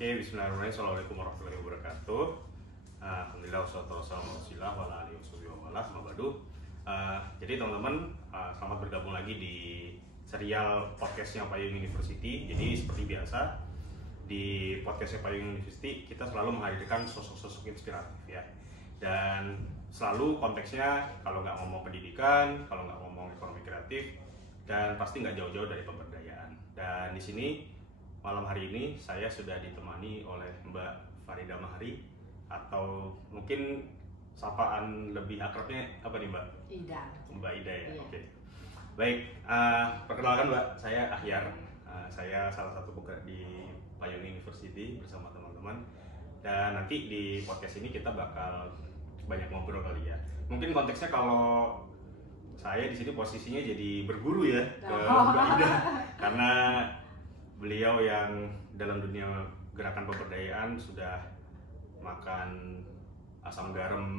Oke, bismillahirrahmanirrahim. Assalamualaikum warahmatullahi wabarakatuh. Alhamdulillah wassalatu wassalamu ala rasulillah wa ala alihi wa sahbihi. Jadi teman-teman, selamat bergabung lagi di serial podcastnya Payung University. Jadi seperti biasa di podcastnya Payung University kita selalu menghadirkan sosok-sosok inspiratif ya. Dan selalu konteksnya kalau nggak ngomong pendidikan, kalau nggak ngomong ekonomi kreatif, dan pasti nggak jauh-jauh dari pemberdayaan. Dan di sini malam hari ini saya sudah ditemani oleh Mbak Farida Mahri, atau mungkin sapaan lebih akrabnya apa nih Mbak? Ida. Mbak Ida ya. Iya. Oke. Baik, perkenalkan Mbak, saya Ahyar. Saya salah satu pegawai di Payung University bersama teman-teman. Dan nanti di podcast ini kita bakal banyak ngobrol kali ya. Mungkin konteksnya kalau saya di sini posisinya jadi berguru ya ke Mbak Ida, karena beliau yang dalam dunia gerakan pemberdayaan sudah makan asam garam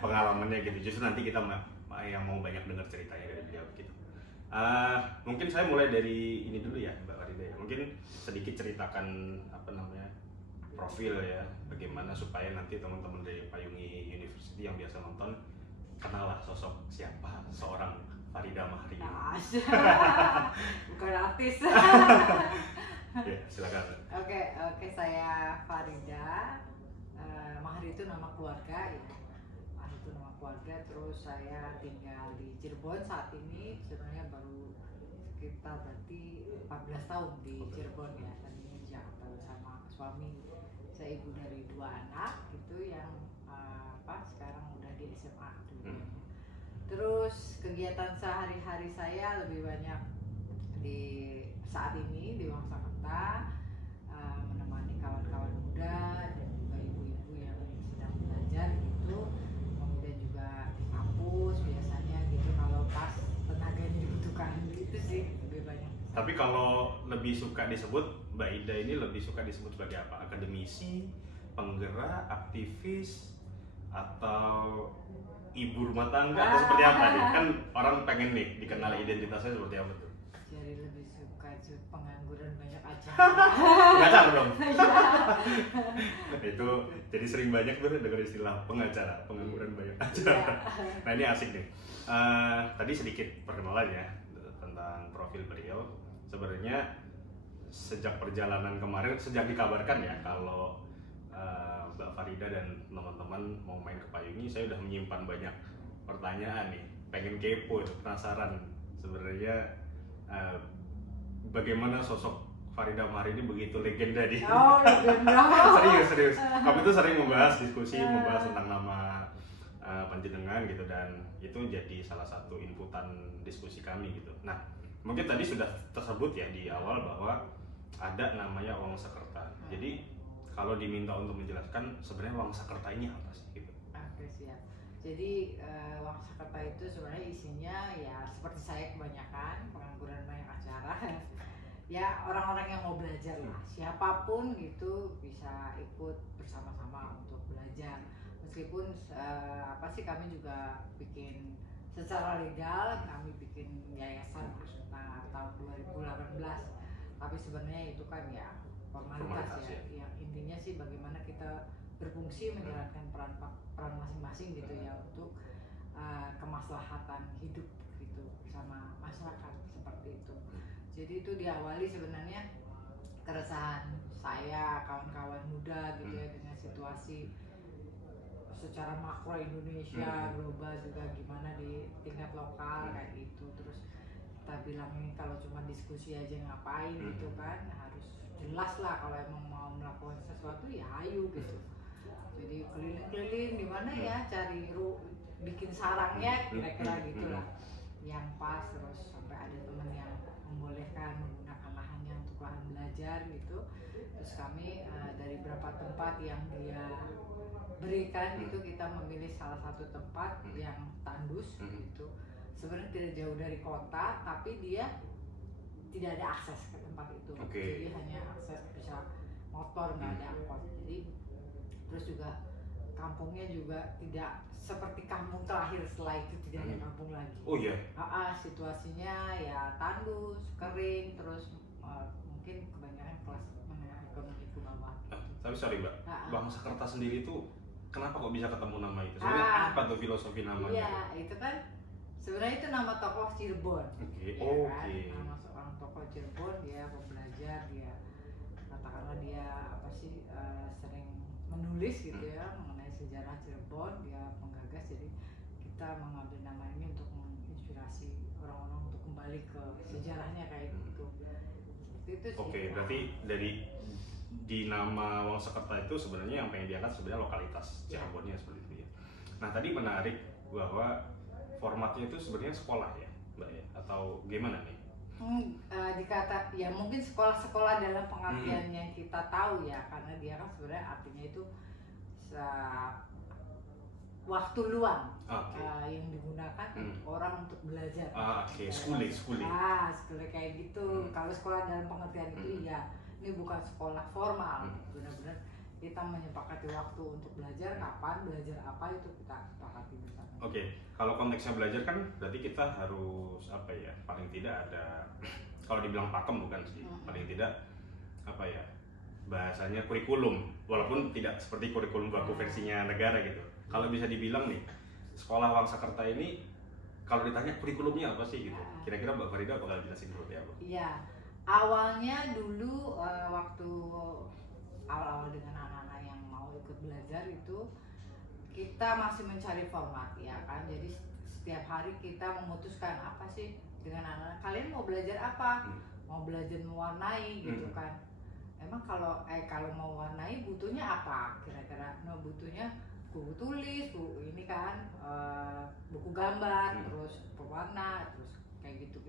pengalamannya gitu. Justru nanti kita yang mau banyak dengar ceritanya dari beliau gitu. Mungkin saya mulai dari ini dulu ya Mbak Farida ya. Mungkin sedikit ceritakan profil ya, bagaimana supaya nanti teman-teman dari Payungi University yang biasa nonton kenal lah sosok siapa seorang Farida Mahri. Bukan artis. Ya, silakan. Oke, saya Farida. Mahri itu nama keluarga ya. Mahri itu nama keluarga. Terus saya tinggal di Cirebon saat ini. Sebenarnya baru sekitar berarti 14 tahun di Cirebon ya. Tadinya di Jakarta bersama suami. Saya ibu dari 2 anak gitu yang sekarang udah di SMA dulu. Terus kegiatan sehari-hari saya lebih banyak di saat ini di Wangsakerta, menemani kawan-kawan muda dan juga ibu-ibu yang sedang belajar gitu. Kemudian juga di kampus biasanya gitu kalau pas tenaganya dibutuhkan gitu sih lebih banyak. Tapi kalau lebih suka disebut Mbak Ida ini lebih suka disebut sebagai apa? Akademisi, penggerak, aktivis, atau ibu rumah tangga atau seperti apa nih? Kan orang pengen nih dikenal identitasnya seperti apa tuh? Jadi lebih suka pengangguran banyak aja. Pengacara dong. Itu jadi sering banyak tuh dengar istilah pengacara, pengangguran banyak acara. Nah ini asik nih. Tadi sedikit perkenalan ya tentang profil beliau. Sebenarnya sejak perjalanan kemarin, sejak dikabarkan ya kalau Mbak Farida dan teman-teman mau main ke Payungi, saya udah menyimpan banyak pertanyaan nih, pengen kepo, penasaran sebenarnya bagaimana sosok Farida Mahri ini begitu legenda di. Oh, legenda. serius. Kami tuh sering membahas diskusi, membahas tentang nama panjenengan gitu, dan itu jadi salah satu inputan diskusi kami gitu. Nah, mungkin tadi sudah tersebut ya di awal bahwa ada namanya Wangsakerta. Jadi kalau diminta untuk menjelaskan sebenarnya Wangsakerta ini apa sih gitu? Oke, siap. Jadi Wangsakerta itu sebenarnya isinya ya seperti saya kebanyakan pengangguran banyak acara. Ya orang-orang yang mau belajar lah, siapapun gitu bisa ikut bersama-sama untuk belajar. Meskipun kami juga bikin secara legal, kami bikin yayasan tahun 2018. Tapi sebenarnya itu kan ya formalitas ya. Yang intinya sih bagaimana kita berfungsi menjalankan peran masing-masing gitu ya untuk kemaslahatan hidup gitu bersama masyarakat seperti itu. Jadi itu diawali sebenarnya keresahan saya, kawan-kawan muda gitu ya, dengan situasi secara makro Indonesia, global juga gimana di tingkat lokal kayak gitu. Terus kita bilang ini kalau cuma diskusi aja ngapain gitu kan, harus jelas lah kalau emang mau melakukan sesuatu ya ayo gitu. Jadi keliling-keliling di mana ya, cari bikin sarangnya kira-kira gitulah yang pas. Terus sampai ada teman yang membolehkan menggunakan lahannya untuk lahan belajar gitu. Terus kami dari beberapa tempat yang dia berikan gitu, kita memilih salah satu tempat yang tandus gitu. Sebenarnya tidak jauh dari kota, tapi dia tidak ada akses ke tempat itu. Jadi hanya akses bisa motor, nggak ada angkot. Jadi terus juga kampungnya juga tidak seperti kampung terakhir, setelah itu tidak ada kampung lagi. Oh iya. Situasinya ya tandus, kering, terus mungkin kebanyakan kelas menengah ekonomi sorry Mbak, Ah, ah. Wangsakerta sendiri itu kenapa kok bisa ketemu nama itu? Sebenarnya apa tuh filosofi namanya? Iya, itu kan sebenarnya itu nama tokoh Cirebon. Oke, Ya oke. kan? Nama seorang tokoh Cirebon, dia pembelajar, dia katakanlah dia apa sih sering menulis gitu ya mengenai sejarah Cirebon, dia penggagas. Jadi kita mengambil nama ini untuk menginspirasi orang-orang untuk kembali ke sejarahnya kayak gitu. Seperti itu sih. Oke, berarti dari di nama Wangsakerta itu sebenarnya yang pengen diangkat sebenarnya lokalitas Cirebonnya seperti itu ya. Nah tadi menarik bahwa formatnya itu sebenarnya sekolah ya Mbak ya, atau gimana nih? Dikata ya mungkin sekolah-sekolah dalam pengertian yang kita tahu ya, karena dia kan sebenarnya artinya itu waktu luang yang digunakan orang untuk belajar. Schooling. Sekolah kayak gitu. Kalau sekolah dalam pengertian itu ya ini bukan sekolah formal, benar-benar kita menyepakati waktu untuk belajar, kapan belajar apa itu kita sepakati bersama. Oke, kalau konteksnya belajar kan berarti kita harus apa ya, paling tidak ada kalau dibilang pakem bukan sih, paling tidak apa ya, bahasanya kurikulum, walaupun tidak seperti kurikulum baku versinya negara gitu. Kalau bisa dibilang nih, sekolah Wangsakerta ini kalau ditanya kurikulumnya apa sih gitu, kira-kira Mbak Farida bakal jelasin dulu ya, Bu? Iya, awalnya dulu waktu awal-awal dengan anak-anak yang mau ikut belajar itu kita masih mencari format ya kan. Jadi setiap hari kita memutuskan apa sih dengan anak-anak, kalian mau belajar apa? Mau belajar mewarnai gitu kan. Emang kalau mau warnai butuhnya apa? Kira-kira butuhnya buku tulis, buku ini kan, buku gambar, terus pewarna, terus kayak gitu,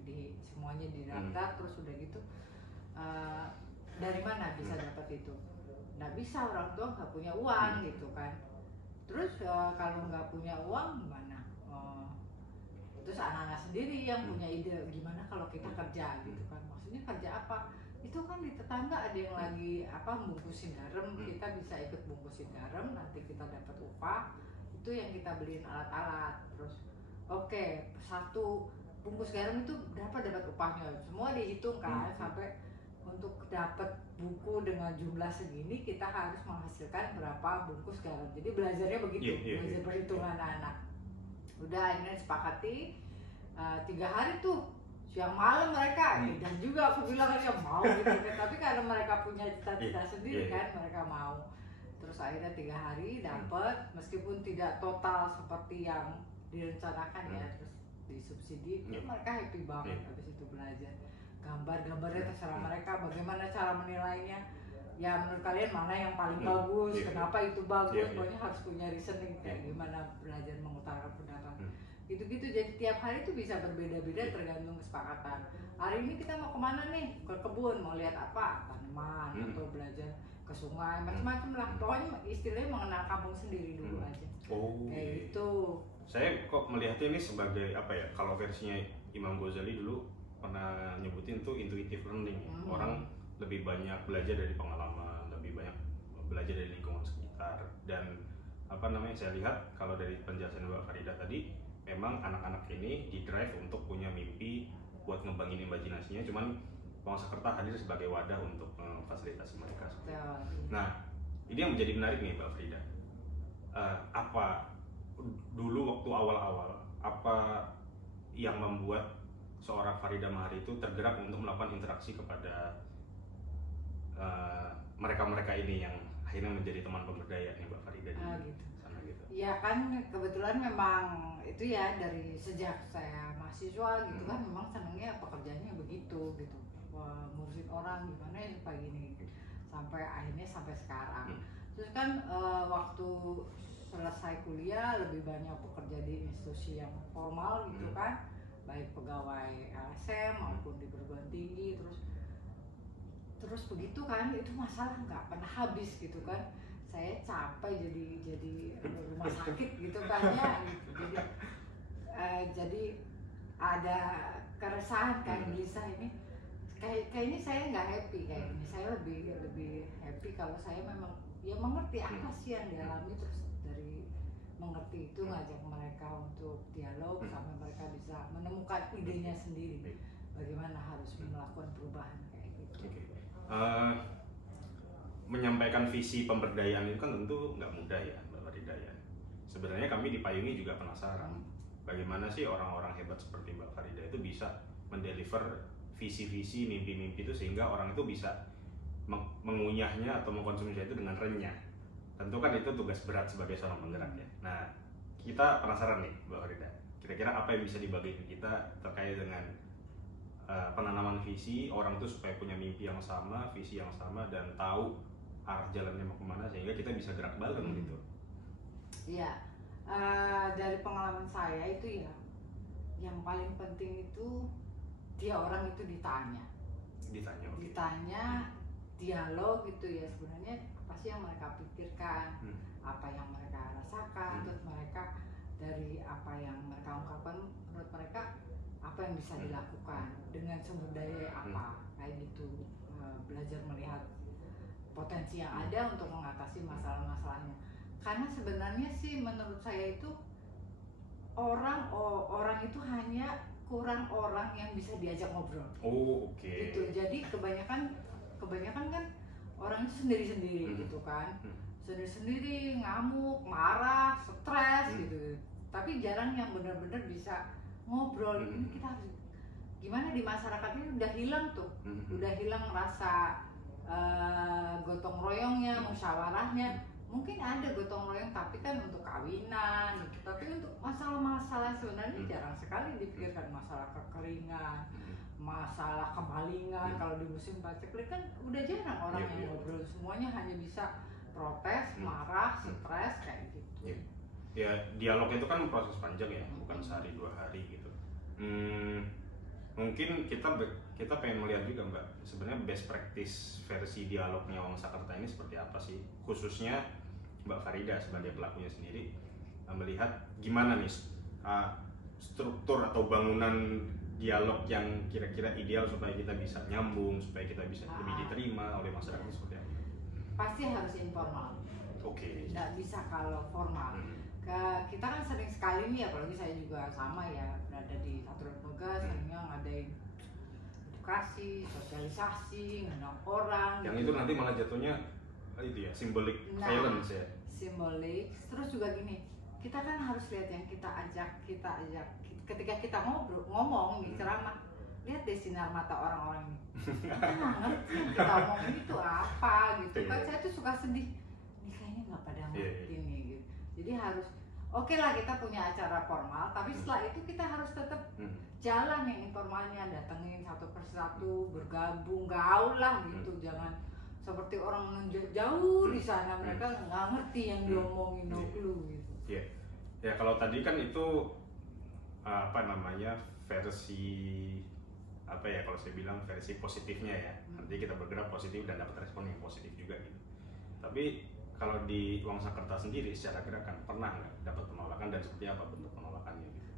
semuanya didaftar. Terus udah gitu dari mana bisa dapat itu? Nggak bisa, orang tua nggak punya uang gitu kan. Terus kalau nggak punya uang gimana? Terus anak-anak sendiri yang punya ide, gimana kalau kita kerja gitu kan? Maksudnya kerja apa? Itu kan di tetangga ada yang lagi bungkusin garam, kita bisa ikut bungkusin garam, nanti kita dapat upah, itu yang kita beliin alat-alat. Terus satu bungkus garam itu berapa dapat upahnya, semua dihitung kan, sampai untuk dapat buku dengan jumlah segini kita harus menghasilkan berapa bungkus garam. Jadi belajarnya begitu, belajar perhitungan anak. Udah akhirnya disepakati 3 hari tuh siang malam mereka, dan juga aku bilang aja mau gitu kan, tapi karena mereka punya cita-cita sendiri kan, mereka mau. Terus akhirnya 3 hari dapat, meskipun tidak total seperti yang direncanakan ya, terus disubsidi, mereka happy banget habis itu belajar. Gambarnya terserah mereka, bagaimana cara menilainya. Ya menurut kalian mana yang paling bagus, kenapa itu bagus, pokoknya harus punya reasoning kayak gimana belajar mengutarakan pendapat. Gitu-gitu, jadi tiap hari itu bisa berbeda-beda tergantung kesepakatan. Hari ini kita mau kemana nih, ke kebun, mau lihat apa, tanaman, atau belajar ke sungai, macam-macam lah. Pokoknya istilahnya mengenal kampung sendiri dulu aja. Kayak gitu. Saya kok melihatnya ini sebagai apa ya, kalau versinya Imam Ghazali dulu pernah nyebutin tuh intuitive learning. Orang lebih banyak belajar dari pengalaman, lebih banyak belajar dari lingkungan sekitar. Dan saya lihat kalau dari penjelasan Mbak Farida tadi, memang anak-anak ini di-drive untuk punya mimpi buat ngembangin imajinasinya, cuman Wangsakerta hadir sebagai wadah untuk memfasilitasi mereka. Nah, ini yang menjadi menarik nih Mbak Farida. Apa dulu waktu awal-awal, apa yang membuat seorang Farida Mahari itu tergerak untuk melakukan interaksi kepada mereka-mereka ini yang akhirnya menjadi teman pemberdaya nih Mbak Farida di sana gitu? Ya kan kebetulan memang itu ya, dari sejak saya mahasiswa gitu kan, memang senangnya pekerjaannya begitu gitu, ngurusin orang gimana ya supaya gini, sampai akhirnya sampai sekarang. Terus kan waktu selesai kuliah lebih banyak bekerja di institusi yang formal gitu kan, baik pegawai LSM maupun di perguruan tinggi. Terus begitu kan, itu masalah nggak pernah habis gitu kan. Saya capek jadi rumah sakit gitu kan ya gitu. Jadi ada keresahan kan, gelisah ini. Kayaknya saya nggak happy kayak gini. Saya lebih happy kalau saya memang ya mengerti apa sih yang dialami, terus dari mengerti itu ngajak mereka untuk dialog sampai mereka bisa menemukan idenya sendiri, bagaimana harus melakukan perubahan kayak gitu. menyampaikan visi pemberdayaan itu kan tentu nggak mudah ya Mbak Farida ya. Sebenarnya kami di Payuni juga penasaran bagaimana sih orang-orang hebat seperti Mbak Farida itu bisa mendeliver visi-visi, mimpi-mimpi itu sehingga orang itu bisa mengunyahnya atau mengkonsumsinya itu dengan renyah. Tentu kan itu tugas berat sebagai seorang penggerak ya. Nah, kita penasaran nih Mbak Farida, kira-kira apa yang bisa dibagi ke kita terkait dengan penanaman visi orang itu supaya punya mimpi yang sama, visi yang sama, dan tahu arah jalannya mau kemana sehingga kita bisa gerak bareng gitu. Iya, dari pengalaman saya itu ya, yang paling penting itu dia orang itu ditanya, dialog gitu ya, sebenarnya apa sih yang mereka pikirkan, apa yang mereka rasakan, terus mereka dari apa yang mereka ungkapkan menurut mereka apa yang bisa dilakukan dengan sumber daya apa, kayak gitu. Belajar melihat potensi yang ada untuk mengatasi masalah-masalahnya. Karena sebenarnya sih menurut saya itu orang itu hanya kurang orang yang bisa diajak ngobrol. Oh, oke. Gitu. Jadi kebanyakan kan orang itu sendiri-sendiri gitu kan. Sendiri-sendiri, ngamuk, marah, stres gitu. Tapi jarang yang benar-benar bisa ngobrol. Ini kita harus gimana, di masyarakat ini udah hilang tuh. Udah hilang rasa gotong royongnya, musyawarahnya. Mungkin ada gotong royong tapi kan untuk kawinan gitu. Tapi untuk masalah-masalah sebenarnya jarang sekali dipikirkan. Masalah kekeringan, masalah kemalingan, kalau di musim paceklik kan udah jarang orang yang ngobrol. Semuanya hanya bisa protes, marah, stres kayak gitu. Ya, dialog itu kan proses panjang ya, bukan sehari 2 hari gitu. Mungkin kita pengen melihat juga Mbak, sebenarnya best practice versi dialognya Wangsakerta ini seperti apa sih, khususnya Mbak Farida sebagai pelakunya sendiri, melihat gimana nih struktur atau bangunan dialog yang kira-kira ideal supaya kita bisa nyambung, supaya kita bisa lebih diterima oleh masyarakat ini seperti apa? Pasti harus informal. Oke. Nggak bisa kalau formal. Kita kan sering sekali nih, apalagi saya juga sama ya, berada di satu lembaga, seringnya ngadain edukasi, sosialisasi, ngundang orang. Yang gitu. Itu nanti malah jatuhnya itu ya, simbolik violence ya. Simbolik. Terus juga gini, kita kan harus lihat yang kita ajak. Ketika kita ngomong nih, ceramah, lihat deh sinar mata orang-orang ini. Kita nggak ngerti kita ngomong itu apa gitu kan. Saya tuh suka sedih. Ini kayaknya nggak pada ngerti nih gitu. Jadi harus oke lah kita punya acara formal, tapi setelah itu kita harus tetap jalan yang informalnya, datengin satu persatu, bergabung, gaul lah gitu. Jangan seperti orang menunjuk jauh di sana, mereka nggak ngerti yang diomongin, no clue gitu. Iya. Ya kalau tadi kan itu versi kalau saya bilang versi positifnya ya. Nanti kita bergerak positif dan dapat respon yang positif juga gitu. Tapi kalau di Wangsakerta sendiri secara gerakan pernah nggak dapat penolakan, dan seperti apa bentuk penolakannya gitu?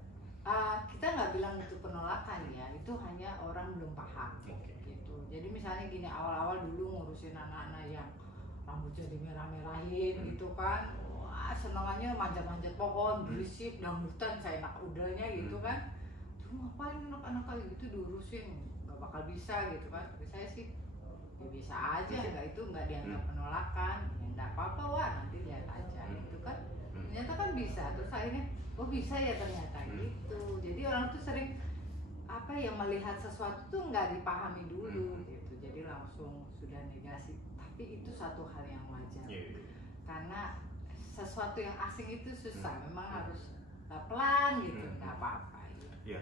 Kita nggak bilang itu penolakan ya, itu hanya orang belum paham gitu. Jadi misalnya gini, awal-awal dulu ngurusin anak-anak yang rambut jadi merah-merahin gitu kan, wah senangannya manjat-manjat pohon, berisik, dangdutan, saya enak udahnya gitu kan. Tuh ngapain anak-anak kayak gitu diurusin, nggak bakal bisa gitu kan. Tapi saya sih ya bisa aja, itu nggak dianggap penolakan, ya nggak apa-apa, wah nanti lihat aja gitu kan. Ternyata kan bisa, terus akhirnya oh bisa ya ternyata gitu. Jadi orang tuh sering melihat sesuatu tuh nggak dipahami dulu gitu, jadi langsung sudah negasi. Tapi itu satu hal yang wajar, karena sesuatu yang asing itu susah, memang harus pelan gitu, nggak apa-apa. Iya.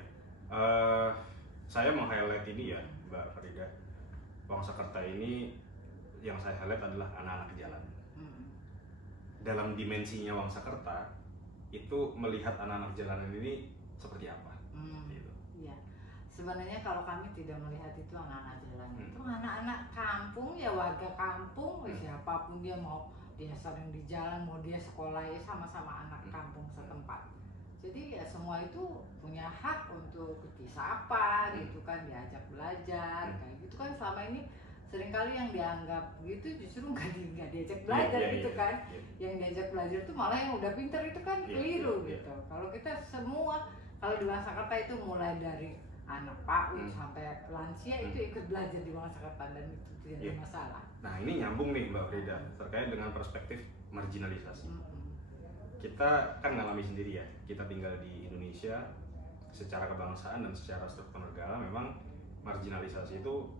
Saya meng-highlight ini ya Mbak Farida, Wangsakerta ini yang saya highlight adalah anak-anak jalan. Dalam dimensinya Wangsakerta itu melihat anak-anak jalanan ini seperti apa? Gitu. Iya. Sebenarnya kalau kami tidak melihat itu anak-anak jalan, itu anak-anak kampung ya, warga kampung, siapapun dia, mau dia sering di jalan, mau dia sekolah ya sama-sama anak kampung setempat. Jadi ya semua itu punya hak untuk disapa gitu kan, diajak belajar kayak gitu kan. Selama ini seringkali yang dianggap gitu justru nggak diajak belajar gitu kan. Yang diajak belajar tuh malah yang udah pinter itu kan keliru gitu. Kalau kita semua, kalau di Wangsakerta itu mulai dari anak PAUD sampai lansia itu ikut belajar di Wangsakerta dan itu tidak ada masalah. Nah ini nyambung nih Mbak Frida terkait dengan perspektif marginalisasi. Kita kan ngalami sendiri ya, kita tinggal di Indonesia, secara kebangsaan dan secara struktur negara memang marginalisasi itu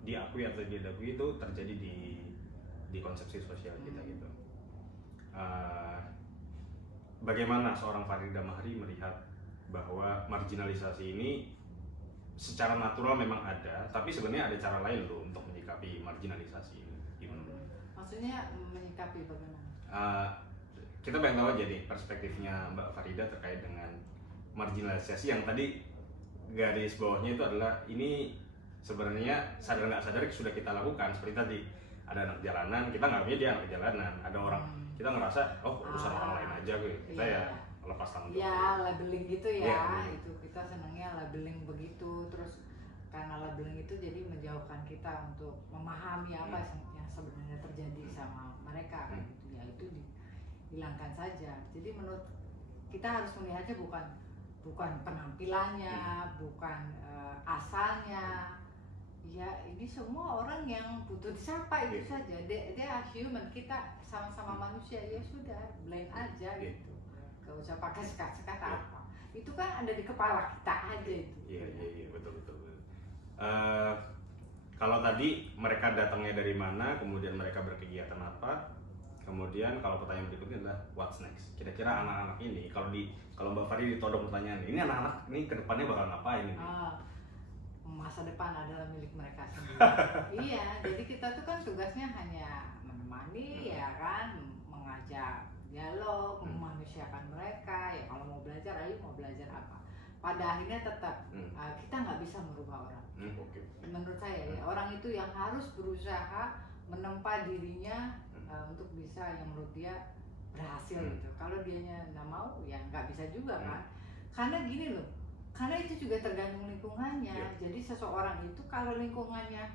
diakui atau tidak diakui itu terjadi di konsepsi sosial kita gitu. Bagaimana seorang Farida Mahri melihat bahwa marginalisasi ini secara natural memang ada, tapi sebenarnya ada cara lain loh untuk menyikapi marginalisasi ini. Gimana? Maksudnya menyikapi bagaimana? Kita pengen tahu aja nih perspektifnya Mbak Farida terkait dengan marginalisasi yang tadi garis bawahnya itu adalah ini sebenarnya sadar nggak sadar sudah kita lakukan. Seperti tadi ada anak jalanan, kita nggak punya dia anak jalanan, ada orang kita ngerasa oh urusan orang lain aja gue, kita ya lepas tanggung jawab. Ya labeling gitu ya, itu kita senangnya labeling begitu, terus karena labeling itu jadi menjauhkan kita untuk memahami apa yang sebenarnya terjadi sama mereka kan gitu ya, itu dihilangkan saja. Jadi menurut kita harus melihatnya bukan penampilannya, bukan asalnya. Ya ini semua orang yang butuh disapa itu saja. Dia human, kita sama-sama manusia, ya sudah blend aja gitu. Gak usah pakai sekat-sekat apa. Itu kan ada di kepala kita aja itu. Iya betul. Kalau tadi mereka datangnya dari mana, kemudian mereka berkegiatan apa, kemudian kalau pertanyaan berikutnya adalah what's next. Kira-kira anak-anak ini kalau Mbak Fari ditodong pertanyaan ini anak-anak ini kedepannya bakal ngapain ini? Masa depan adalah milik mereka sendiri. Iya, jadi kita tuh kan tugasnya hanya menemani ya kan, mengajak dialog, memanusiakan mereka. Ya kalau mau belajar, ayo mau belajar apa. Pada akhirnya tetap kita nggak bisa merubah orang. Menurut saya ya, orang itu yang harus berusaha menempa dirinya untuk bisa yang menurut dia berhasil gitu. Kalau dianya nggak mau, ya nggak bisa juga kan. Karena gini loh. Karena itu juga tergantung lingkungannya. Jadi seseorang itu kalau lingkungannya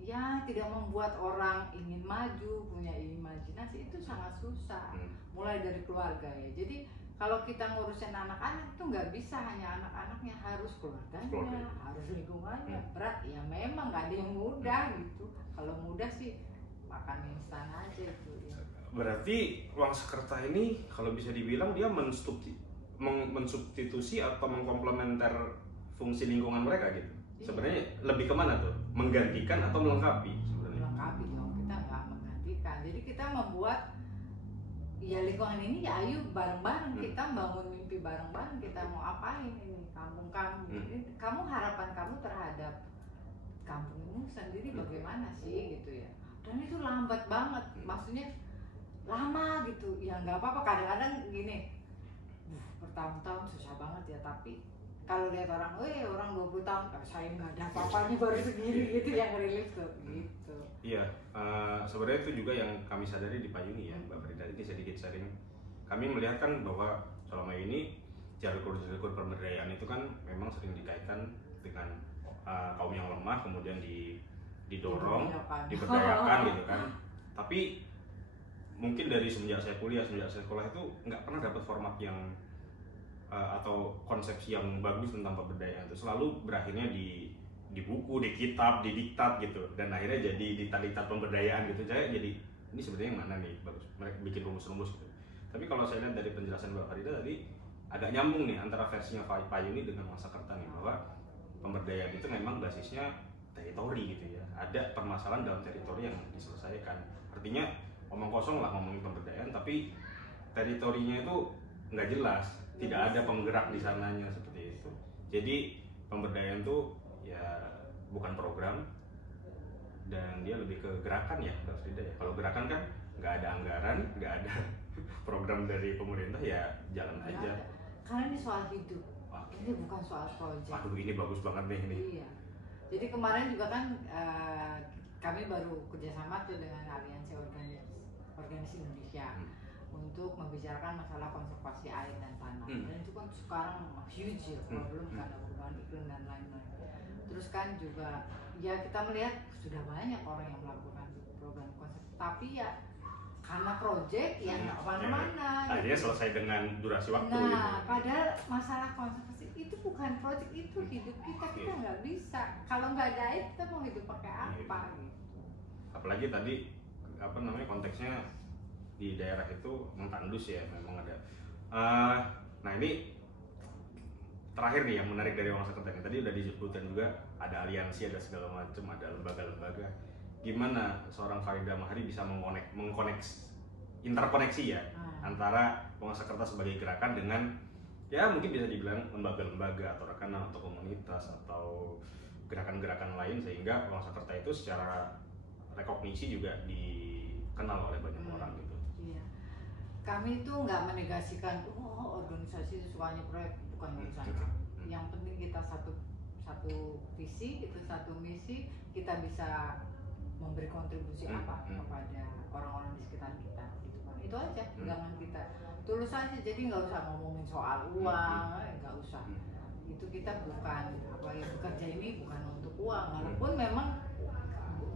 ya tidak membuat orang ingin maju, punya imajinasi, itu sangat susah. Mulai dari keluarga ya. Jadi kalau kita ngurusin anak-anak itu nggak bisa hanya anak-anaknya, harus keluarganya, harus lingkungannya. Berat ya, memang nggak ada yang mudah gitu. Kalau mudah sih makan instan aja itu ya. Berarti Wangsakerta ini kalau bisa dibilang dia mensubstitusi atau mengkomplementer fungsi lingkungan mereka gitu. Sebenarnya lebih kemana tuh? Menggantikan atau melengkapi sebenarnya? Melengkapi dong, kita nggak menggantikan. Jadi kita membuat ya lingkungan ini ya ayo bareng-bareng kita bangun mimpi bareng-bareng, kita mau apain ini kampung kamu. Ini kamu harapan kamu terhadap kampungmu sendiri bagaimana sih gitu ya. Dan itu lambat banget, maksudnya lama gitu. Ya nggak apa-apa, kadang-kadang gini. Bertahun-tahun susah banget ya, tapi kalau lihat orang 20 tahun, saya nggak ada apa-apanya baru segini gitu yang relief tuh gitu. Iya, sebenarnya itu juga yang kami sadari di Payuni ya, Mbak Frida. Ini sedikit sharing. Kami melihat kan bahwa selama ini jalur pemberdayaan itu kan memang sering dikaitkan dengan kaum yang lemah, kemudian didorong, diberdayakan gitu kan. Tapi mungkin dari semenjak saya kuliah, semenjak saya sekolah itu nggak pernah dapat format yang atau konsepsi yang bagus tentang pemberdayaan. Itu selalu berakhirnya di buku, di kitab, di diktat gitu, dan akhirnya jadi diktat pemberdayaan gitu. Saya jadi ini sebenarnya yang mana nih bagus, mereka bikin rumus-rumus gitu. Tapi kalau saya lihat dari penjelasan Mbak Farida tadi agak nyambung nih antara versinya Payuni dengan Wangsakerta nih, bahwa pemberdayaan itu memang basisnya teritori gitu ya, ada permasalahan dalam teritori yang diselesaikan. Artinya omong kosong lah ngomongin pemberdayaan, tapi teritorinya itu nggak jelas, tidak ada penggerak di sananya seperti itu. Jadi pemberdayaan itu ya bukan program, dan dia lebih ke gerakan ya, Mbak Frida ya. Kalau gerakan kan nggak ada anggaran, nggak ada program dari pemerintah, ya jalan aja. Karena ini soal hidup, ini bukan soal proyek. Aduh, ini bagus banget nih ini. Iya. Jadi kemarin juga kan kami baru kerjasama tuh dengan Aliansi Organisasi Indonesia untuk membicarakan masalah konservasi air dan tanah. Dan itu kan sekarang huge ya problem karena perubahan iklim dan lain-lain. Terus kan juga ya kita melihat sudah banyak orang yang melakukan program konservasi, tapi ya karena project ya nggak kemana-mana. Akhirnya selesai dengan durasi waktu. Nah, gitu. padahal masalah konservasi itu bukan project, itu hidup kita nggak bisa. Kalau nggak ada air kita mau hidup pakai apa? Gitu. Apalagi tadi konteksnya di daerah itu tandus ya, memang ada. Nah ini terakhir nih yang menarik dari Wangsakerta ini, tadi udah disebutkan juga ada aliansi, ada segala macam, ada lembaga-lembaga. Gimana seorang Farida Mahari bisa interkoneksi ya antara Wangsakerta sebagai gerakan dengan ya mungkin bisa dibilang lembaga-lembaga atau rekanan atau komunitas atau gerakan-gerakan lain, sehingga Wangsakerta itu secara rekognisi juga dikenal oleh banyak orang gitu. Iya. Kami itu nggak menegasikan organisasi itu sukanya proyek, bukan urusan. Yang penting kita satu visi, itu satu misi, kita bisa memberi kontribusi apa kepada orang-orang di sekitar kita gitu kan. Itu aja, jangan kita tulus aja, jadi nggak usah ngomongin soal uang, nggak usah. Itu kita bukan bekerja ini bukan untuk uang, walaupun memang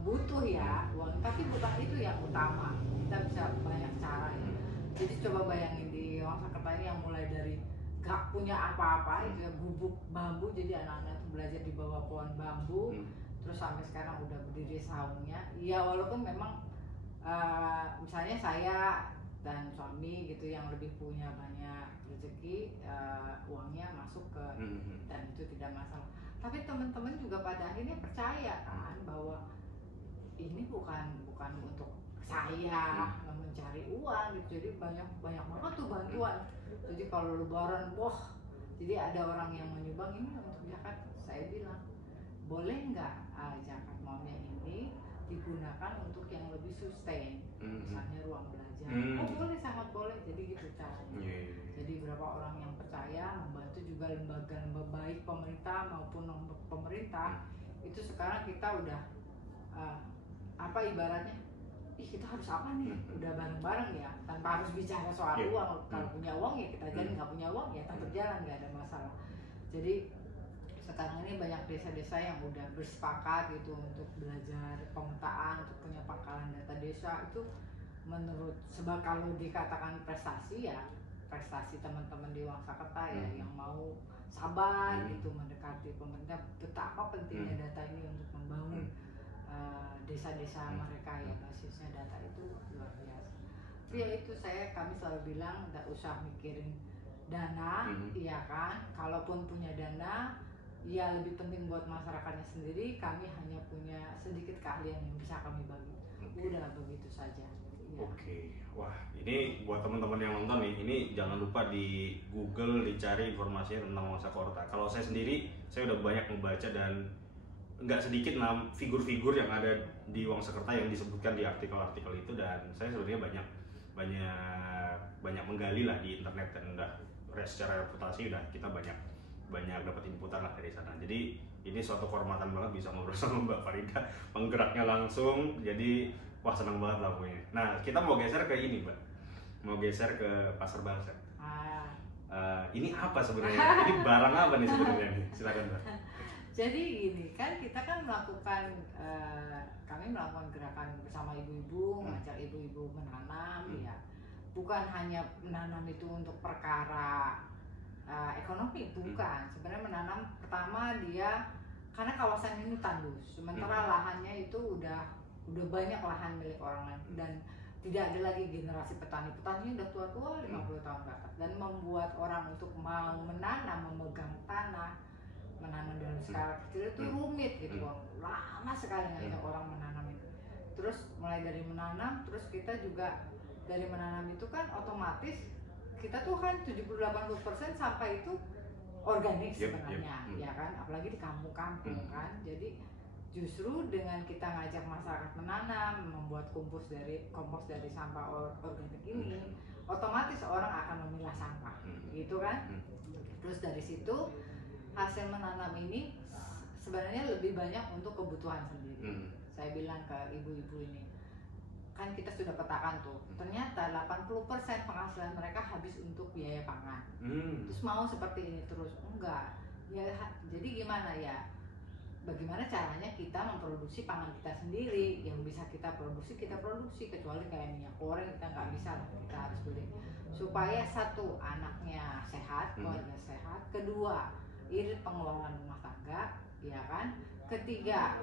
butuh ya uang, tapi bukan itu yang utama. Kita bisa banyak cara ya. Jadi coba bayangin di Wangsakerta ini yang mulai dari gak punya apa-apa, itu gubuk bambu, jadi anak-anak itu belajar di bawah pohon bambu, terus sampai sekarang udah berdiri saungnya. Ya walaupun memang misalnya saya dan suami gitu yang lebih punya banyak rezeki, uangnya masuk ke dan itu tidak masalah. Tapi teman-teman juga pada akhirnya percaya kan bahwa ini bukan untuk saya mencari uang gitu. Jadi banyak banget tuh bantuan. Jadi kalau lebaran, jadi ada orang yang menyumbang ini untuk zakat. Saya bilang, boleh nggak zakat maunya ini digunakan untuk yang lebih sustain, misalnya ruang belajar. Oh boleh, sangat boleh. Jadi gitu caranya. Jadi berapa orang yang percaya membantu juga lembaga-lembaga baik pemerintah maupun non pemerintah. Itu sekarang kita udah ibaratnya, kita harus apa nih, udah bareng-bareng ya, tanpa harus bicara soal uang. Kalau punya uang ya kita jalan, nggak punya uang ya tetap jalan, nggak ada masalah. Jadi sekarang ini banyak desa-desa yang udah bersepakat gitu untuk belajar pemetaan, untuk punya pangkalan data desa. Itu menurut kalau dikatakan prestasi ya prestasi teman-teman di Wangsakerta ya, yang mau sabar gitu mendekati pemerintah, betapa pentingnya data ini untuk membangun desa-desa mereka ya, basisnya data itu luar biasa. Tapi ya itu kami selalu bilang nggak usah mikirin dana, iya kan? Kalaupun punya dana, ya lebih penting buat masyarakatnya sendiri. Kami hanya punya sedikit keahlian yang bisa kami bagi. Udah begitu saja. Ya. Oke, wah ini buat teman-teman yang nonton nih, ini jangan lupa di Google dicari informasinya tentang Wangsakerta. Kalau saya sendiri, saya udah banyak membaca dan nggak sedikit figur-figur yang ada di Wangsakerta yang disebutkan di artikel-artikel itu, dan saya sebenarnya banyak menggali lah di internet, dan udah secara reputasi udah kita banyak dapat inputan lah dari sana. Jadi ini suatu kehormatan banget bisa ngobrol sama Mbak Farida, penggeraknya langsung. Jadi wah senang banget lah pokoknya. Nah kita mau geser ke ini Mbak, mau geser ke Pasar Bangsat. Ini apa sebenarnya? Ini barang apa nih sebenarnya nih? Silakan Mbak. Jadi gini kan, kita kan kami melakukan gerakan bersama ibu-ibu, ngajak ibu-ibu menanam ya. Bukan hanya menanam itu untuk perkara ekonomi, bukan. Sebenarnya menanam pertama dia karena kawasan ini tandus, sementara lahannya itu udah banyak lahan milik orang lain, dan tidak ada lagi generasi petani udah tua-tua 50 tahun ke atas, dan membuat orang untuk mau menanam, memegang tanah, menanam dalam skala kecil itu rumit gitu, lama sekali ngajak orang menanam itu. Terus mulai dari menanam, terus kita juga dari menanam itu kan otomatis kita tuh kan 70-80% sampah itu organik sebenarnya, ya kan, apalagi di kampung-kampung kan. Jadi justru dengan kita ngajak masyarakat menanam, membuat kompos dari sampah organik ini, otomatis orang akan memilah sampah, gitu kan. Terus dari situ hasil menanam ini sebenarnya lebih banyak untuk kebutuhan sendiri. Saya bilang ke ibu-ibu ini, kan kita sudah petakan tuh, ternyata 80% penghasilan mereka habis untuk biaya pangan. Terus mau seperti ini terus? Enggak. Ya, jadi gimana ya? bagaimana caranya kita memproduksi pangan kita sendiri. Yang bisa kita produksi, kecuali kayak minyak goreng kita nggak bisa lah, kita harus beli. Supaya satu, anaknya sehat, keluarga sehat. Kedua, irit pengelolaan rumah tangga, ya kan. Ketiga,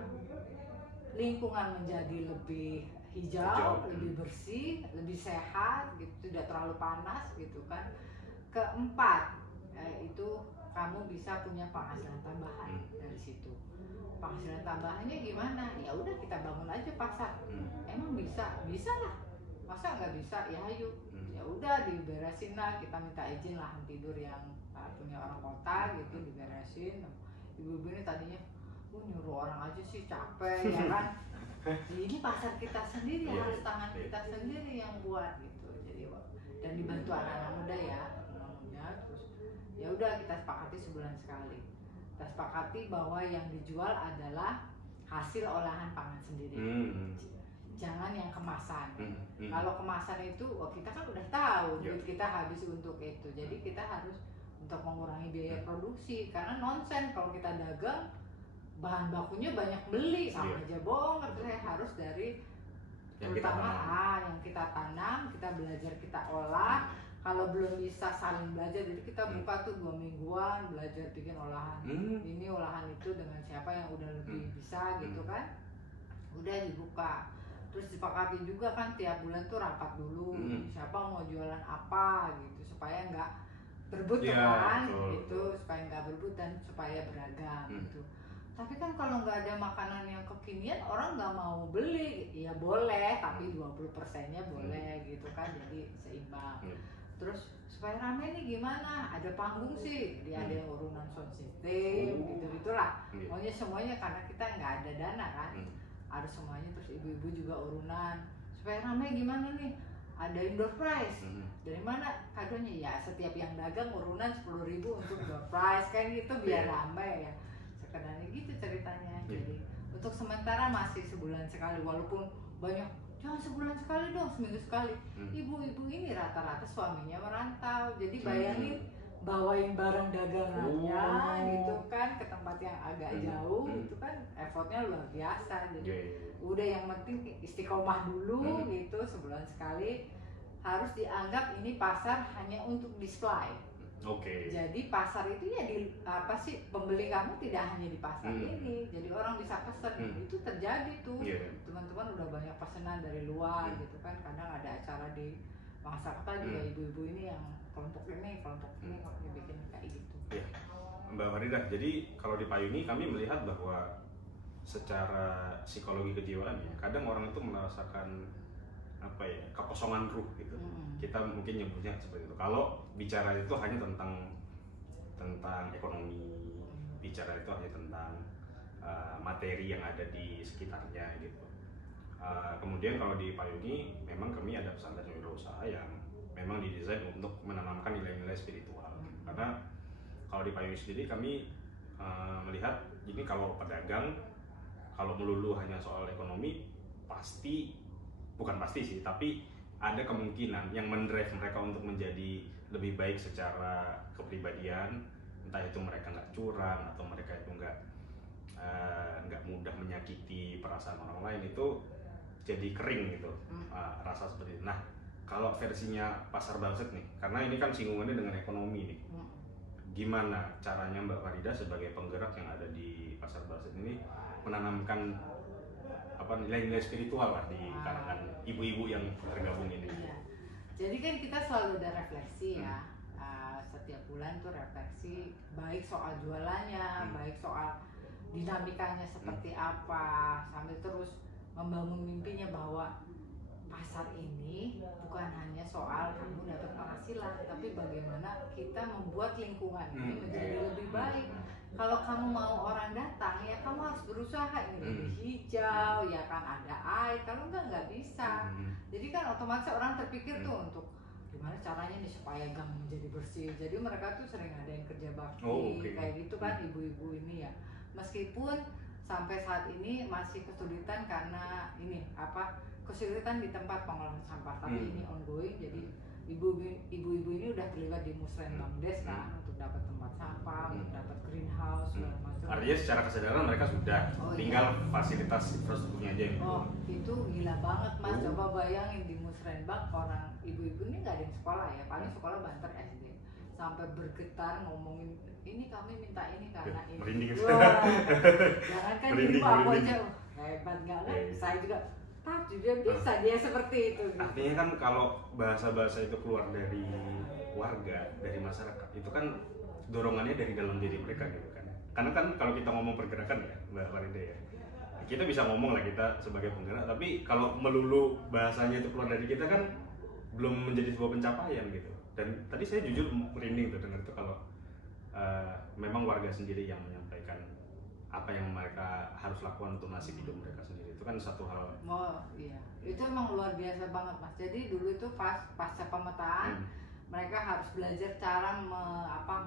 lingkungan menjadi lebih hijau, lebih bersih, lebih sehat gitu, tidak terlalu panas gitu kan. Keempat, itu kamu bisa punya penghasilan tambahan dari situ. Penghasilan tambahannya gimana? Ya udah, kita bangun aja pasar. Emang bisa? Bisa lah. Masa nggak bisa? Ya ayo. Ya udah, diberesin lah, kita minta izin lah tidur yang punya orang kota gitu, diberesin. Ibu-ibu ini tadinya nyuruh orang aja sih capek ya kan. Ini pasar kita sendiri, harus tangan kita sendiri yang buat gitu. Jadi dan dibantu anak-anak muda ya, terus ya udah kita sepakati sebulan sekali. Kita sepakati bahwa yang dijual adalah hasil olahan pangan sendiri. Jangan yang kemasan. Kalau kemasan itu, kita kan udah tahu duit kita habis untuk itu. Jadi kita harus untuk mengurangi biaya produksi, karena nonsen kalau kita dagang bahan bakunya banyak beli, sama aja bohong. Saya harus dari terutama yang kita tanam, kita belajar, kita olah. Kalau belum bisa saling belajar, jadi kita buka tuh 2 mingguan belajar bikin olahan ini, olahan itu dengan siapa yang udah lebih bisa gitu kan. Udah dibuka, terus disepakati juga kan tiap bulan tuh rapat dulu, siapa mau jualan apa gitu, supaya nggak berebut kan gitu, supaya nggak berebut dan supaya beragam gitu. Tapi kan kalau nggak ada makanan yang kekinian, orang nggak mau beli. Ya boleh, tapi 20%-nya boleh gitu kan, jadi seimbang. Terus supaya rame nih gimana? Ada panggung sih, dia ada yang urunan sound system gitu-gitulah. Pokoknya semuanya, karena kita nggak ada dana kan, ada semuanya. Terus ibu-ibu juga urunan. Supaya rame gimana nih? Ada indoor prize. Dari mana kadonya? Ya setiap yang dagang urunan 10.000 untuk indoor prize kan gitu, biar rame ya. Sebenarnya gitu ceritanya. Jadi untuk sementara masih sebulan sekali, walaupun banyak, jangan sebulan sekali dong, seminggu sekali. Ibu-ibu ini rata-rata suaminya merantau, jadi bayangin bawain barang dagangannya gitu kan ke tempat yang agak jauh gitu kan, effortnya luar biasa. Jadi udah, yang penting istiqomah dulu gitu, sebulan sekali. Harus dianggap ini pasar hanya untuk display. Jadi pasar itu ya pembeli kamu tidak hanya di pasar ini, jadi orang bisa pesan. Itu terjadi tuh, teman-teman udah banyak pesanan dari luar gitu kan. Kadang ada acara di Mangsarta juga, ibu-ibu ini yang kelompok ini bikin kayak gitu. Mbak Faridah, jadi kalau di Payuni kami melihat bahwa secara psikologi kejiwaan ya, kadang orang itu merasakan kekosongan ruh gitu. Kita mungkin nyebutnya seperti itu. Kalau bicara itu hanya tentang ekonomi, bicara itu hanya tentang materi yang ada di sekitarnya gitu. Kemudian kalau di Payuni memang kami ada pesantren wirausaha yang memang didesain untuk menanamkan nilai-nilai spiritual. Karena kalau di Payuni sendiri kami melihat ini, kalau pedagang kalau melulu hanya soal ekonomi, bukan pasti sih, tapi ada kemungkinan yang mendrive mereka untuk menjadi lebih baik secara kepribadian. Entah itu mereka nggak curang, atau mereka itu nggak mudah menyakiti perasaan orang lain, itu jadi kering gitu, rasa seperti itu. Nah, kalau versinya Pasar Bangsat nih, karena ini kan singgungannya dengan ekonomi nih, gimana caranya Mbak Faridah sebagai penggerak yang ada di Pasar Bangsat ini menanamkan nilai-nilai spiritual lah di kalangan ibu-ibu yang tergabung ini? Jadi kan kita selalu ada refleksi ya, setiap bulan tuh refleksi, baik soal jualannya, baik soal dinamikanya seperti apa, sambil terus membangun mimpinya bahwa pasar ini bukan hanya soal kamu dapat penghasilan, tapi bagaimana kita membuat lingkungan ini menjadi lebih baik. Kalau kamu mau orang datang, ya kamu harus berusaha ini lebih hijau, ya kan, ada air. Kalau nggak bisa. Jadi kan otomatis orang terpikir tuh untuk gimana caranya nih supaya gang menjadi bersih. Jadi mereka tuh sering ada yang kerja bakti, kayak gitu kan, ibu-ibu ini ya. Meskipun sampai saat ini masih kesulitan karena kesulitan di tempat pengolahan sampah, tapi ini ongoing. Jadi ibu-ibu ini udah terlibat di Musrenbang Des kan untuk dapat tempat sampah, untuk dapat greenhouse segala macam. Artinya secara kesadaran mereka sudah, tinggal fasilitas infrastrukturnya aja yang itu gila banget Mas. Coba bayangin di Musrenbang orang ibu-ibu ini nggak ada yang sekolah ya, paling sekolah banter SD, sampai bergetar ngomongin ini kami minta ini karena ini. Merinding. Jangan kan ibu aku aja hebat nggak kan? Saya juga takjub dia bisa dia seperti itu. Gitu. Artinya kan kalau bahasa-bahasa itu keluar dari warga, dari masyarakat, itu kan dorongannya dari dalam diri mereka gitu kan. Karena kan kalau kita ngomong pergerakan ya Mbak Farida ya, kita bisa ngomong lah kita sebagai penggerak, tapi kalau melulu bahasanya itu keluar dari kita kan belum menjadi sebuah pencapaian gitu. Dan tadi saya jujur merinding tuh dengar itu kalau memang warga sendiri yang menyampaikan apa yang mereka harus lakukan untuk nasib hidup mereka sendiri, itu kan satu hal. Iya, itu emang luar biasa banget Mas. Jadi dulu itu pasca pemetaan mereka harus belajar cara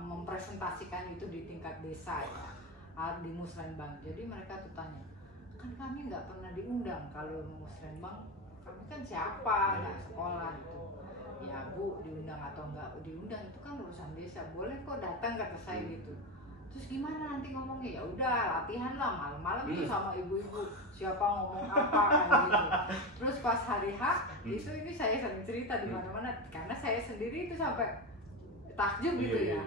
mempresentasikan itu di tingkat desa ya, di Musrenbang. Jadi mereka tuh tanya, kan kami nggak pernah diundang kalau Musrenbang, kami kan siapa, nggak sekolah gitu. Ya Bu, diundang atau nggak diundang itu kan urusan desa, boleh kok datang kata saya gitu. Terus gimana nanti ngomongnya? Ya udah latihan lah malam-malam itu sama ibu-ibu siapa ngomong apa kan gitu. Terus pas hari H itu ini saya sering cerita di mana-mana karena saya sendiri itu sampai takjub gitu ya.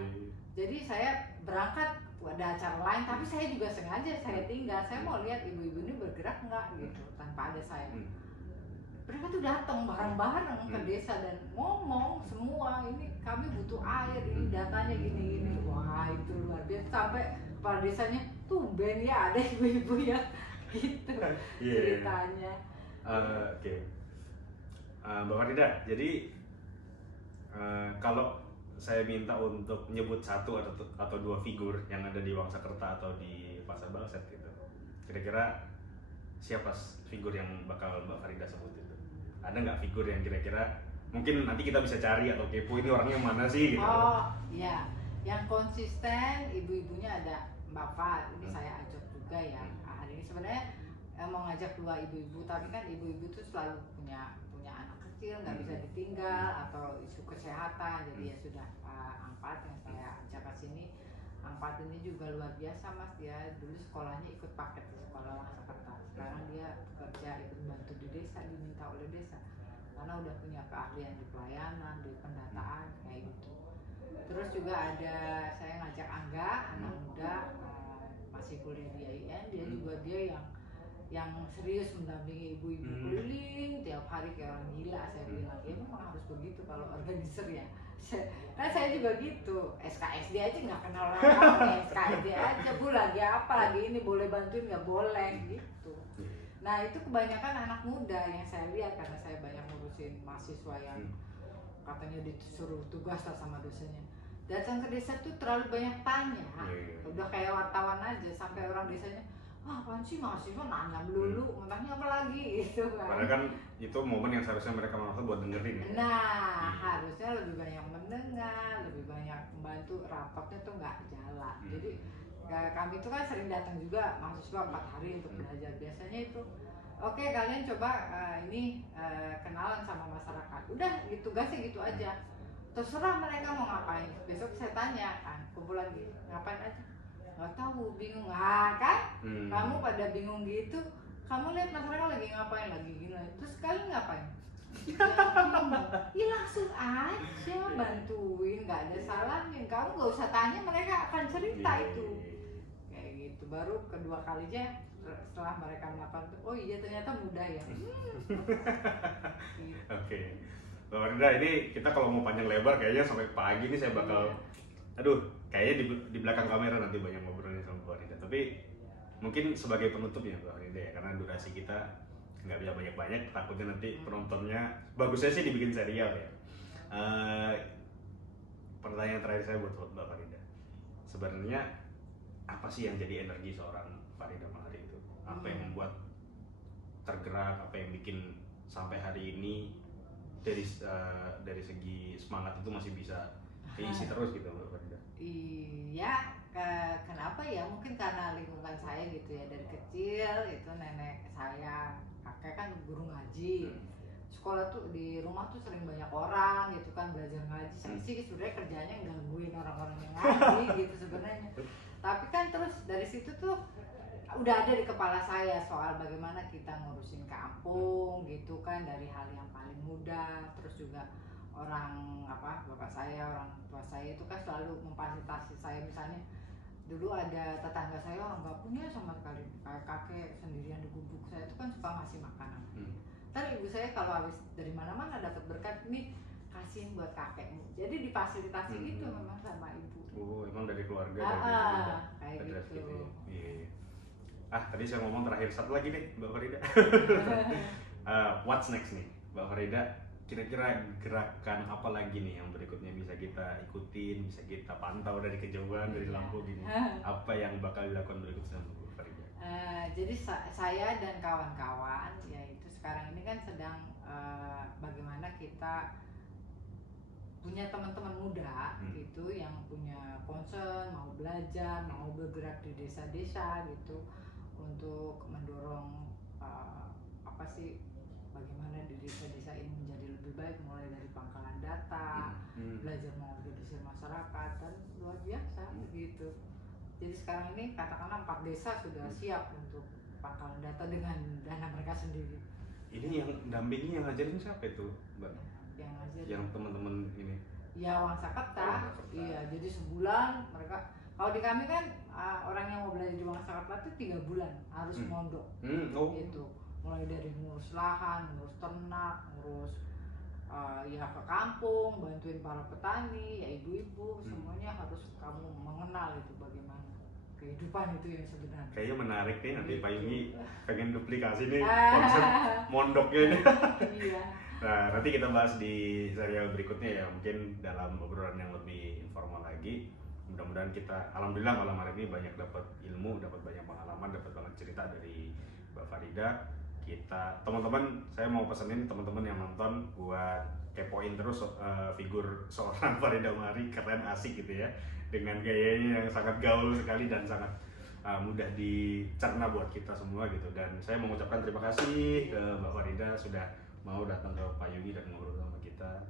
Jadi saya berangkat ada acara lain tapi saya juga sengaja saya tinggal, saya mau lihat ibu-ibu ini bergerak nggak gitu tanpa ada saya. Mereka tuh datang bareng-bareng ke desa dan ngomong semua, ini kami butuh air, ini datanya gini-gini. Wah itu luar biasa, sampai kepala desanya tumben ya ada ibu-ibu ya gitu ceritanya. Oke. Mbak Farida, jadi kalau saya minta untuk nyebut satu atau dua figur yang ada di Wangsakerta atau di Pasar Bangsat gitu, kira-kira siapa figur yang bakal Mbak Farida sebut itu? Ada nggak figur yang kira-kira mungkin nanti kita bisa cari atau kepo ini orangnya mana sih gitu? Iya, yang konsisten ibu-ibunya ada Mbak Fat, ini saya ajak juga ya. Hari ini sebenarnya mau ngajak dua ibu-ibu, tapi kan ibu-ibu tuh selalu punya anak kecil, nggak bisa ditinggal atau isu kesehatan, jadi ya sudah Angpat yang saya ajak ke sini. Angpat ini juga luar biasa Mas, dia dulu sekolahnya ikut paket di sekolah Wangsakerta. Sekarang dia bekerja ikut bantu di desa, diminta oleh desa karena udah punya keahlian di pelayanan, di pendataan kayak gitu. Terus juga ada saya ngajak Angga, anak muda masih kuliah di IAIN, dia juga yang serius mendampingi ibu-ibu keliling tiap hari kayak orang gila. Saya bilang ya memang harus begitu kalau organizer ya. Kan saya juga gitu, SKSD aja nggak kenal orang-orang, SKSD aja Bu lagi apa lagi ini boleh bantuin nggak boleh gitu. Nah itu kebanyakan anak muda yang saya lihat karena saya banyak ngurusin mahasiswa yang katanya disuruh tugas sama dosennya. Datang ke desa tuh terlalu banyak tanya, udah kayak wartawan aja sampai orang desanya, wah apaan sih mahasiswa nanya melulu, tanya apa lagi gitu kan. Padahal kan itu momen yang seharusnya mereka manfaat buat dengerin ya. Nah harusnya lebih banyak mendengar, lebih banyak membantu, rapatnya tuh nggak jalan. Jadi kami itu kan sering datang juga mahasiswa 4 hari untuk belajar. Biasanya itu oke, kalian coba kenalan sama masyarakat. Udah gitu, tugasnya gitu aja. Terserah mereka mau ngapain. Besok saya tanya kan, kumpulan gitu, ngapain aja? Nggak tahu, bingung kan? Kamu pada bingung gitu. Kamu lihat masyarakat lagi ngapain, lagi gini. Terus kalian ngapain? Ya langsung aja bantuin, nggak ada salahnya. Kamu nggak usah tanya, mereka akan cerita itu. Kayak gitu. Baru kedua kalinya setelah mereka melakukan itu, oh iya ternyata mudah ya. Oke. Mbak Farida, ini kita kalau mau panjang lebar kayaknya sampai pagi nih saya bakal kayaknya di belakang kamera nanti banyak ngobrolnya sama Mbak Farida. Tapi mungkin sebagai penutup ya Mbak Farida ya, karena durasi kita nggak bisa banyak-banyak, takutnya nanti penontonnya, bagusnya sih dibikin serial ya. Pertanyaan terakhir saya buat Mbak Farida, sebenarnya apa sih yang jadi energi seorang Farida Mallari itu? Apa yang membuat tergerak, apa yang bikin sampai hari ini dari segi semangat itu masih bisa diisi terus gitu Mbak Farida? Iya, kenapa ya? Mungkin karena lingkungan saya gitu ya, dari kecil itu nenek saya, kakek kan guru ngaji, sekolah tuh di rumah tuh sering banyak orang gitu kan belajar ngaji. Saya sih sebenarnya kerjanya gangguin orang-orang yang ngaji gitu sebenarnya. Tapi kan terus dari situ tuh udah ada di kepala saya soal bagaimana kita ngurusin kampung gitu kan, dari hal yang paling mudah. Terus juga orang bapak saya, orang tua saya itu kan selalu memfasilitasi saya. Misalnya dulu ada tetangga saya orang nggak punya sama sekali, kayak kakek sendirian di gubuk, saya itu kan suka ngasih makanan. Ntar ibu saya kalau habis dari mana-mana dapat berkat, nih kasihin buat kakekmu, jadi difasilitasi gitu memang sama ibu. Oh, emang dari keluarga kayak gitu. Iya. Tadi saya ngomong terakhir, satu lagi nih Mbak Farida. What's next nih Mbak Farida? Kira-kira gerakan apa lagi nih yang berikutnya bisa kita ikutin, bisa kita pantau dari kejauhan, dari lampu gini? Apa yang bakal dilakukan berikutnya Mbak Farida? Jadi saya dan kawan-kawan, yaitu sekarang ini kan sedang bagaimana kita punya teman-teman muda gitu yang punya concern, mau belajar, mau bergerak di desa-desa gitu, untuk mendorong bagaimana di desa-desa ini menjadi lebih baik, mulai dari pangkalan data, belajar mengorganisir masyarakat, dan luar biasa gitu. Jadi sekarang ini katakanlah 4 desa sudah siap untuk pangkalan data dengan dana mereka sendiri. Ini yang dampingi, yang ngajarin siapa itu Mbak? Yang ngajarin? Yang teman-teman ini? Ya Wangsakerta. Iya, jadi sebulan mereka. Kalau di kami kan orang yang mau belajar di Wangsakerta itu 3 bulan harus mondok. Gitu. Mulai dari ngurus lahan, ngurus ternak, ngurus ke kampung, bantuin para petani, ya ibu-ibu, semuanya harus kamu mengenal itu bagaimana kehidupan itu yang sebenarnya. Kayaknya menarik nih, nanti Pak Yugi pengen duplikasi nih konsep mondoknya ini. Iya. Nah, nanti kita bahas di serial berikutnya ya, mungkin dalam obrolan yang lebih informal lagi. Mudah-mudahan kita, alhamdulillah malam hari ini banyak dapat ilmu, dapat banyak pengalaman, dapat banget cerita dari Mbak Farida. Kita, teman-teman, saya mau pesenin teman-teman yang nonton buat kepoin terus figur seorang Farida Mari, keren, asik gitu ya, dengan gayanya yang sangat gaul sekali dan sangat mudah dicerna buat kita semua gitu. Dan saya mengucapkan terima kasih ke Mbak Farida sudah mau datang ke Pak Yugi dan ngobrol sama kita.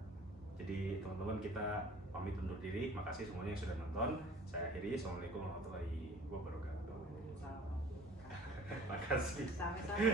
Jadi teman-teman, kita pamit undur diri. Makasih semuanya yang sudah nonton. Saya akhiri. Assalamualaikum warahmatullahi wabarakatuh. Terima Makasih. kasih.